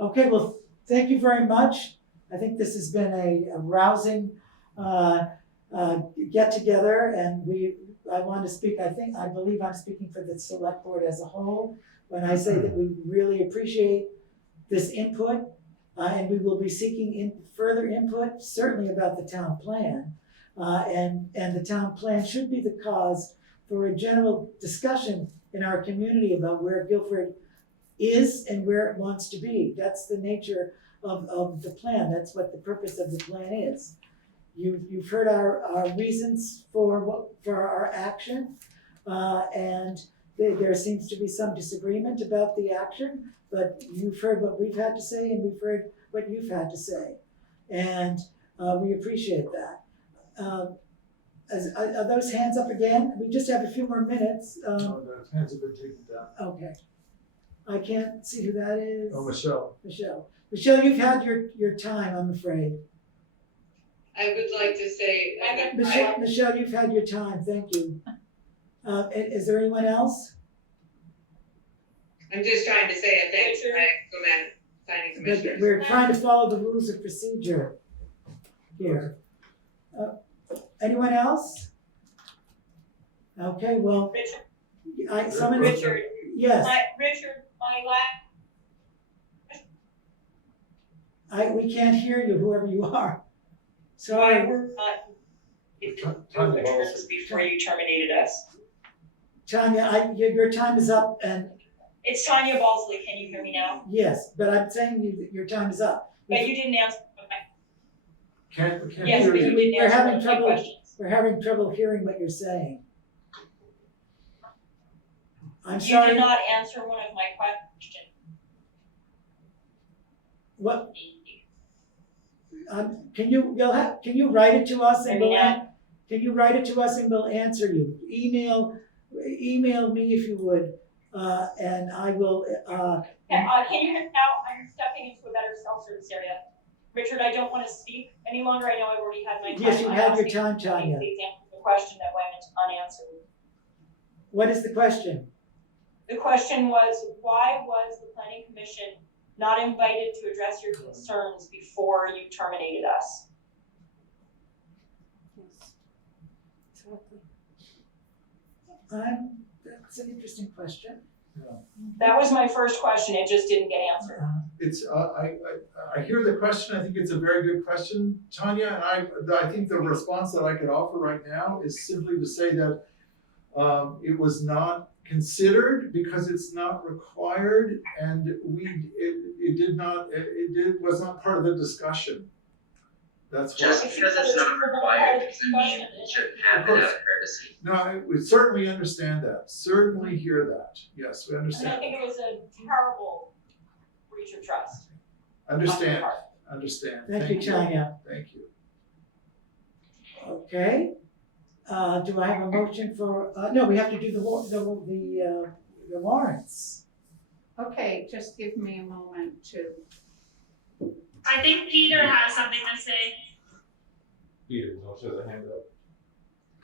Okay, well, thank you very much. I think this has been a rousing get together, and I want to speak, I believe I'm speaking for the select board as a whole when I say that we really appreciate this input, and we will be seeking further input, certainly about the town plan. And the town plan should be the cause for a general discussion in our community about where Guilford is and where it wants to be. That's the nature of the plan. That's what the purpose of the plan is. You've heard our reasons for our action, and there seems to be some disagreement about the action, but you've heard what we've had to say and we've heard what you've had to say. And we appreciate that. Are those hands up again? We just have a few more minutes. No, the hands have been taken down. Okay. I can't see who that is. Oh, Michelle. Michelle, you've had your time, I'm afraid. I would like to say, Michelle, you've had your time, thank you. Is there anyone else? I'm just trying to say a thanks to my planning commissioners. We're trying to follow the rules of procedure here. Anyone else? Okay, well, Richard. Richard. Yes. Richard, my last. We can't hear you, whoever you are. Why Sorry. were not the terms before you terminated us? Tanya, your time is up, and It's Tanya Balsley. Can you hear me now? yes, but I'm saying your time is up. But you didn't answer my. Can't Yes, hear but you you. didn't We're answer having one of my trouble. questions. We're having trouble hearing what you're saying. I'm You sorry. did not answer one of my questions. What? Can you write it to us and can you write it to us and we'll answer you? Email me if you would, and I will. Can you hear me now? I'm stepping into a better self-service area. Richard, I don't want to speak any longer. I know I've already had my time. Yes, you had your time, Tanya. Please answer the question that went unanswered. What is the question? The question was, why was the planning commission not invited to address your concerns before you terminated us? That's an interesting question. That was my first question. It just didn't get answered. It's, I hear the question, I think it's a very good question, Tanya, and I think the response that I could offer right now is simply to say that it was not considered because it's not required, and it was not part of the discussion. That's why. Just because it's not required doesn't mean it shouldn't happen out of courtesy. No, we certainly understand that, certainly hear that, yes, we And I understand. think it was a terrible breach of trust. Understand, understand, Thank you, Tanya. Thank you. Okay. Do I have a motion for, no, we have to do the warrants. Okay, just give me a moment to, I think Peter has something to say. Peter, no, show the hand up.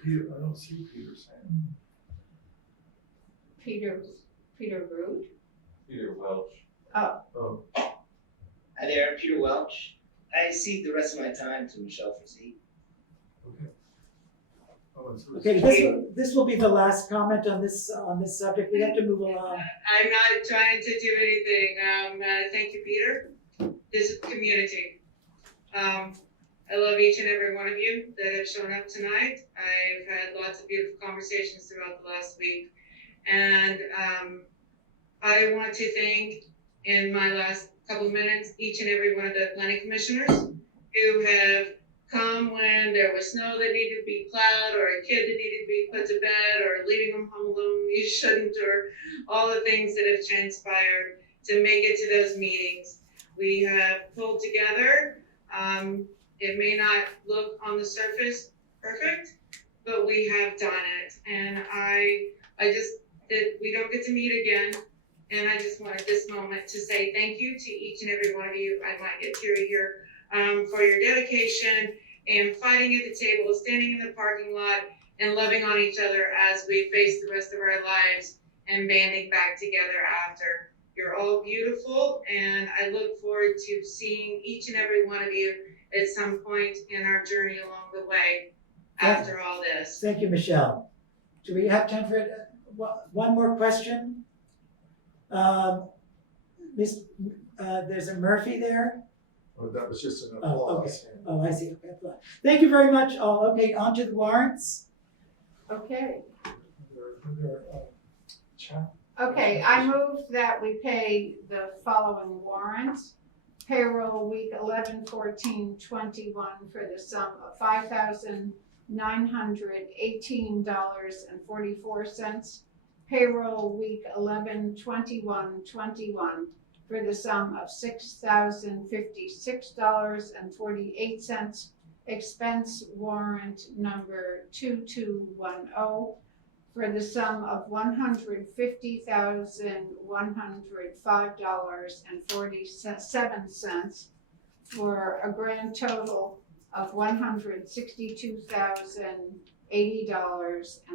Peter, I don't see Peter's hand. Peter Root. Peter Welch. Oh, Hi there, I'm Peter Welch. I cede the rest of my time to Michelle Frazee. Okay. Oh, and so it's- Okay, this will be the last comment on this subject. We have to move along. I'm not trying to do anything. Thank you, Peter. This is community. I love each and every one of you that have shown up tonight. I've had lots of beautiful conversations throughout the last week. And I want to thank, in my last couple of minutes, each and every one of the planning commissioners who have come when there was snow that needed to be plowed, or a kid that needed to be put to bed, or leaving them home alone, you shouldn't, or all the things that have transpired to make it to those meetings. We have pulled together. It may not look on the surface perfect, but we have done it. And we don't get to meet again. And I just wanted this moment to say thank you to each and every one of you. I might get teary here, for your dedication and fighting at the table, standing in the parking lot, and loving on each other as we face the rest of our lives and banding back together after. You're all beautiful, and I look forward to seeing each and every one of you at some point in our journey along the way after all this. Thank you, Michelle. Do we have time for one more question? There's a Murphy there. Oh, that was just an Oh, applause. Oh, I see. Okay. Thank you very much all. Okay, on to the warrants. okay. Chat. Okay, I move that we pay the following warrants. Payroll week 11/14/21 for the sum of $5,918.44. Payroll week 11/21/21 for the sum of $6,056.48. Expense warrant number 2210 for the sum of $150,105.47 for a grand total of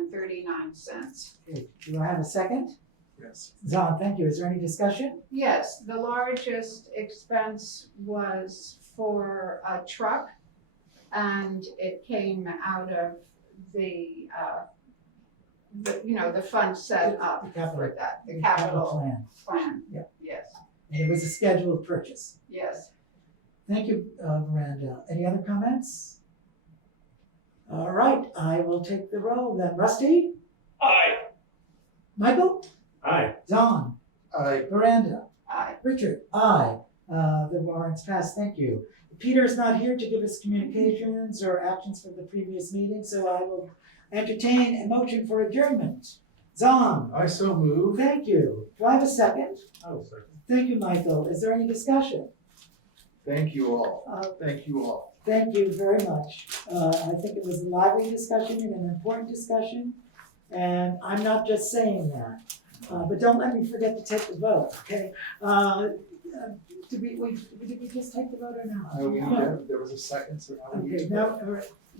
$162,080.39. Okay, do I have a second? Yes. Zon, thank you. Is there any discussion? Yes, the largest expense was for a truck, and it came out of the fund set up for that, the capital plan. Yeah. Yes, And it was a scheduled purchase. yes. Thank you, Miranda. Any other comments? All right, I will take the roll then. Rusty? Aye. Michael? Aye. Don? Aye. Miranda? Aye. Richard? Aye. The warrants passed, thank you. Peter's not here to give us communications or actions for the previous meeting, so I will entertain a motion for adjournment. Zon? I so move. Thank you. Do I have a second? I will second. Thank you, Michael. Is there any discussion? Thank you all. Thank you all. Thank you very much. I think it was a lively discussion and an important discussion, and I'm not just saying that. But don't let me forget to take the vote, okay? Did we just take the vote or not? No. There was a second, so now we Okay, need to. now,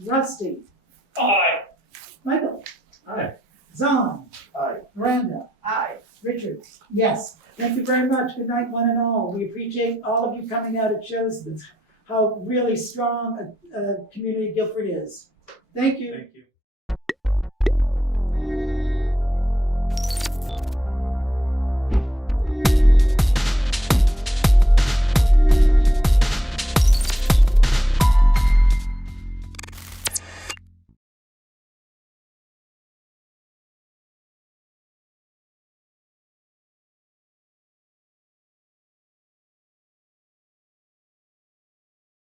Rusty, Aye. Michael, Aye. Zon, Aye. Miranda, Aye. Richard, yes. Thank you very much. Good night, one and all. We appreciate all of you coming out. It shows how really strong a community Guilford is. Thank you. Thank you.